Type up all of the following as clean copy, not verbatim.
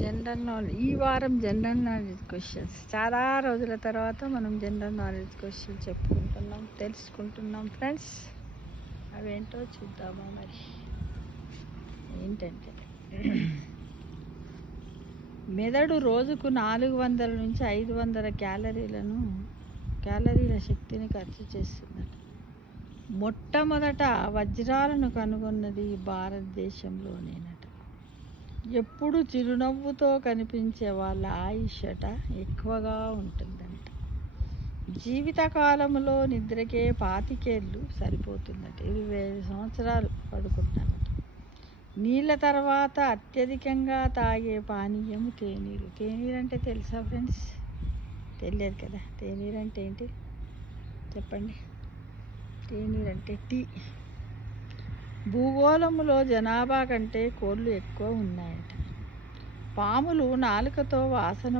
General knowledge, ఈ వారం general knowledge questions. చాలా రోజుల తర్వాత మనం జనరల్ నాలెడ్జ్ క్వశ్చన్స్ చెప్పుకుంటున్నాం, తెలుసుకుంటున్నాం ఫ్రెండ్స్. అవేంటో చూద్దామా మరి. ఏంటంటే మెదడు రోజుకు 400 నుంచి 500 క్యాలరీల శక్తిని ఖర్చు చేస్తుందట. మొట్టమొదట వజ్రాలను కనుగొన్నది భారతదేశంలోనేనట. ఎప్పుడు చిరునవ్వుతో కనిపించే వాళ్ళ ఆయుష్ ఎక్కువగా ఉంటుందంట. జీవితకాలంలో నిద్రకే 25 ఏళ్ళు సరిపోతుందట. 25 సంవత్సరాలు పడుకుంటానట. నీళ్ళ తర్వాత అత్యధికంగా తాగే పానీయం తేనీరు. తేనీరు అంటే తెలుసా ఫ్రెండ్స్? తెలియదు కదా. తేనీరు అంటే ఏంటి చెప్పండి. తేనీరు అంటే టీ. భూగోళంలో జనాభా కంటే కోళ్ళు ఎక్కువ ఉన్నాయట. పాములు నాలుకతో వాసన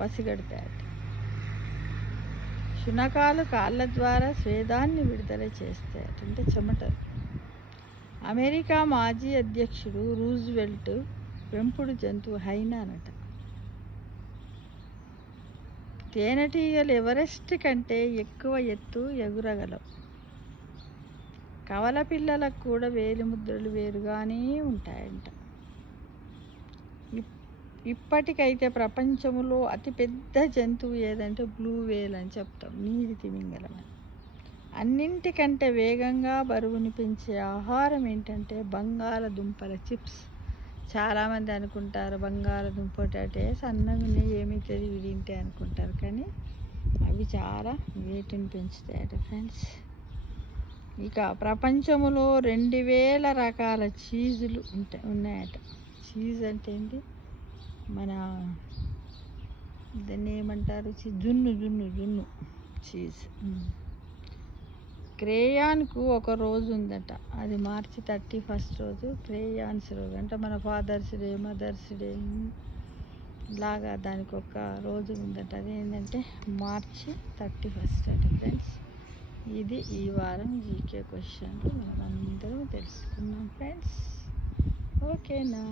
పసిగడతాయట. శునకాలు కాళ్ళ ద్వారా స్వేదాన్ని విడుదల చేస్తాయట, అంటే చెమటలు. అమెరికా మాజీ అధ్యక్షుడు రూజ్వెల్ట్ పెంపుడు జంతువు హైనానట. తేనెటీగలు ఎవరెస్ట్ కంటే ఎక్కువ ఎత్తు ఎగురగలవు. కవల పిల్లలకు కూడా వేలిముద్రలు వేరుగానే ఉంటాయంట. ఇప్పటికైతే ప్రపంచంలో అతిపెద్ద జంతువు ఏదంటే బ్లూ వేల్ అని చెప్తాం, నీటి తిమింగలం. అన్నింటికంటే వేగంగా బరువుని పెంచే ఆహారం ఏంటంటే బంగాళదుంపల చిప్స్. చాలామంది అనుకుంటారు బంగాళదుంప అంటే సన్నగా ఏమీ తెలివి తింటే అనుకుంటారు, కానీ అవి చాలా వెయిట్ని పెంచుతాయట ఫ్రెండ్స్. ఇక ప్రపంచంలో 2000 రకాల చీజులు ఉన్నాయట. చీజ్ అంటే ఏంటి? మన దాన్ని ఏమంటారు? జున్ను చీజ్. క్రేయాన్కు ఒక రోజు ఉందట, అది మార్చి 31 రోజు క్రేయాన్స్ రోజు. అంటే మన ఫాదర్స్ డే, మదర్స్ డే లాగా దానికి ఒక రోజు ఉందట. అది ఏంటంటే మార్చి 31 అట ఫ్రెండ్స్. ఇది ఈ వారం జీకే క్వశ్చన్లు మనం అందరం తెలుసుకున్నాం ఫ్రెండ్స్. ఓకేనా?